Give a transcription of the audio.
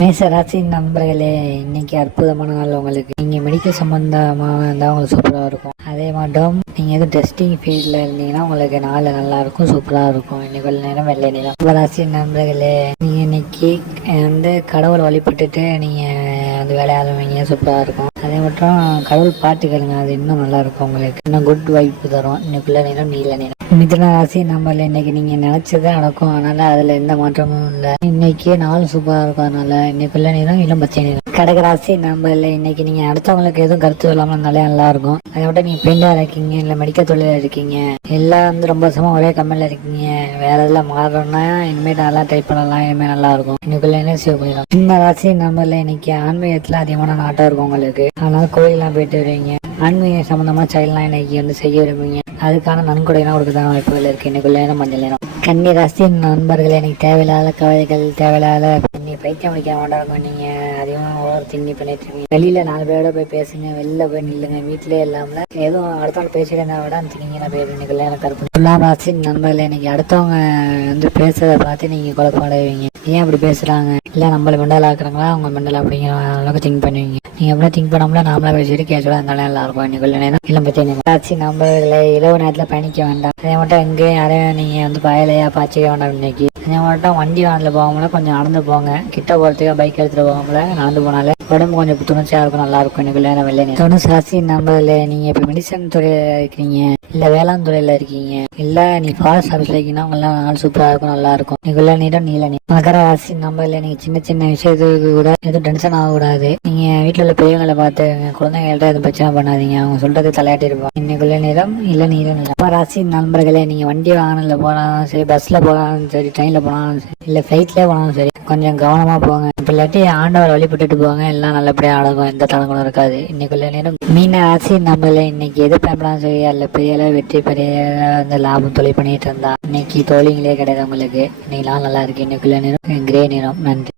மேசராசி நண்பர்களே இன்னைக்கு அற்புதமான நாள் உங்களுக்கு. நீங்கள் மெடிக்கல் சம்மந்தமாக இருந்தால் உங்களுக்கு சூப்பராக இருக்கும். அதே மட்டும் நீங்கள் எதுவும் டெஸ்டிங் ஃபீல்டில் இருந்தீங்கன்னா உங்களுக்கு நாள் நல்லா இருக்கும் சூப்பராக இருக்கும். இன்னைக்கு நேரம் வெள்ளை நேரம் ராசி நண்பர்களே நீங்கள் இன்னைக்கு வந்து கடவுள் வழிபட்டுட்டு நீங்கள் வந்து வேலையை ஆரம்பிங்க சூப்பராக இருக்கும். அதே மட்டும் கடவுள் பாட்டு கேளுங்க அது இன்னும் நல்லா இருக்கும் உங்களுக்கு. இன்னும் குட் வைப்பு தரும். இன்னைக்குள்ள நேரம் நீல நேரம் மிதுன ராசி நம்மள இன்னைக்கு நீங்க நினைச்சதே நடக்கும். அதனால அதுல எந்த மாற்றமும் இல்லை. இன்னைக்கு நாள் சூப்பரா இருக்கும் அதனால இன்னைக்குள்ள நேரம் இளம் பச்சை நேரம். கடக ராசி நம்மள இன்னைக்கு நீங்க அடுத்தவங்களுக்கு எதுவும் கருத்து இல்லாம இருந்தாலே நல்லா இருக்கும். அதை விட நீங்க பெயிண்டா இருக்கீங்க இல்ல மெடிக்கல் தொழில இருக்கீங்க எல்லாம் வந்து ரொம்ப வருஷமா ஒரே கம்பெனில இருக்கீங்க வேற இதெல்லாம் மாறணும்னா இனிமேல் நல்லா டைப் பண்ணலாம் இனிமேல் நல்லா இருக்கும். இன்னைக்குள்ள என்ன சேவ் பண்ணிடலாம் சின்ன ராசி நம்மள இன்னைக்கு ஆன்மீகத்துல அதிகமான நாட்டம் இருக்கும் உங்களுக்கு. அதனால கோயிலெல்லாம் போயிட்டு வருவீங்க. ஆன்மீக சம்மந்தமாக செயல்லாம் இன்றைக்கி வந்து செய்ய விரும்புவீங்க அதுக்கான நன்கொடைலாம் கொடுக்கறதான வாய்ப்புகள் இருக்குது இன்றைக்குள்ளே நேரம் மஞ்சள் நேரம் கன்னி ராசியின் நண்பர்கள் எனக்கு தேவையில்லாத கவலைகள் தேவையில்லாத நீ பைத்தியம் முடிக்க மாட்டாங்க நீங்கள் அதிகமாக ஒவ்வொரு திண்ணி பண்ணிட்டு இருக்கீங்க வெளியில் நாலு பேரோட போய் பேசுங்க. வெளில போய் நில்லுங்க. வீட்டிலே இல்லாமல் எதுவும் அடுத்தவங்க பேசிட்டு விட அந்த திங்கிங்கன்னா போய் இன்னைக்குள்ளே எனக்கு கருப்பு துலாம் ராசியின் நண்பர்கள் இன்றைக்கி அடுத்தவங்க வந்து பேசுகிறத பார்த்து நீங்கள் குழப்பம் அடைவீங்க ஏன் அப்படி பேசுறாங்க? இல்ல நம்மள மெண்டல் ஆக்குறாங்களா அவங்க மெண்டல் அப்படிங்கிற அளவுக்கு திங்க் பண்ணுவீங்க. நீங்க எப்படி திங்க் பண்ணாமல நாமளா பேசிட்டு கேஷுவலா இருந்தாலும் நல்லா இருக்கும் இன்னைக்குள்ள நேரம். இல்லை பற்றி நம்ம நண்பர்களை இரவு நேரத்தில் பயணிக்க வேண்டாம். அதே மட்டும் எங்கேயும் யாரையும் நீங்க வந்து பயலையா பாய்ச்சிக்க வேண்டாம் இன்னைக்கு. அதே மட்டும் வண்டி வாகனத்தில் போகாமல கொஞ்சம் நடந்து போங்க. கிட்ட போகிறதுக்கு பைக் எடுத்துகிட்டு போகாமல நடந்து போனாலே உடம்பு கொஞ்சம் புத்துணர்ச்சியாக இருக்கும் நல்லா இருக்கும் இன்னைக்குள்ள நேரம் வெள்ளை நேரம். சாசி ராசி நீங்க இப்போ மெடிசன் துறையில் இருக்கீங்க. இல்லை வேளாண் துறையில் இருக்கீங்க. இல்லை நீ ஃபாரஸ்ட் ஆஃபீஸில் இருக்கீங்கன்னா உங்களாம் நாள் சூப்பராக இருக்கும் நல்லா இருக்கும். இன்னைக்குள்ள நீடம் நீல நீ மகர ராசி இல்லை நீங்க சின்ன சின்ன விஷயத்துக்கு கூட எதுவும் டென்ஷன் ஆகக்கூடாது. நீங்க வீட்டில் உள்ள பெரியவங்களை பார்த்து குழந்தைங்கள்ட்ட எதுவும் பிரச்சனை பண்ணாதீங்க. அவங்க சொல்றது தலையாட்டி இருப்பாங்க. இன்னைக்குள்ள நேரம் இல்லை நீல நிறம் அப்போ ராசி நண்பர்களே நீங்க வண்டி வாகனத்தில் போனாலும் சரி பஸ்ல போனாலும் சரி ட்ரெயினில் போனாலும் சரி இல்லை ஃப்ளைட்லேயே போனாலும் சரி கொஞ்சம் கவனமா போங்க. இப்ப இல்லாட்டி ஆண்டவர் வழிபட்டுட்டு போங்க. எல்லாம் நல்லபடியாக அழகும் எந்த தடங்களும் இருக்காது. இன்னைக்குள்ள நேரம் மீன ராசி நம்மள இன்னைக்கு எது பயப்படாம சரி அதில் பெரிய வெற்றி பெரிய வந்து லாபம் தொழில் பண்ணிட்டு இருந்தா? இன்னைக்கு தோழிங்களே கிடையாது உங்களுக்கு. இன்னைக்கு நான் நல்லா இருக்கு. இன்னைக்குள்ள நேரம் கிரே நேரம் நன்றி.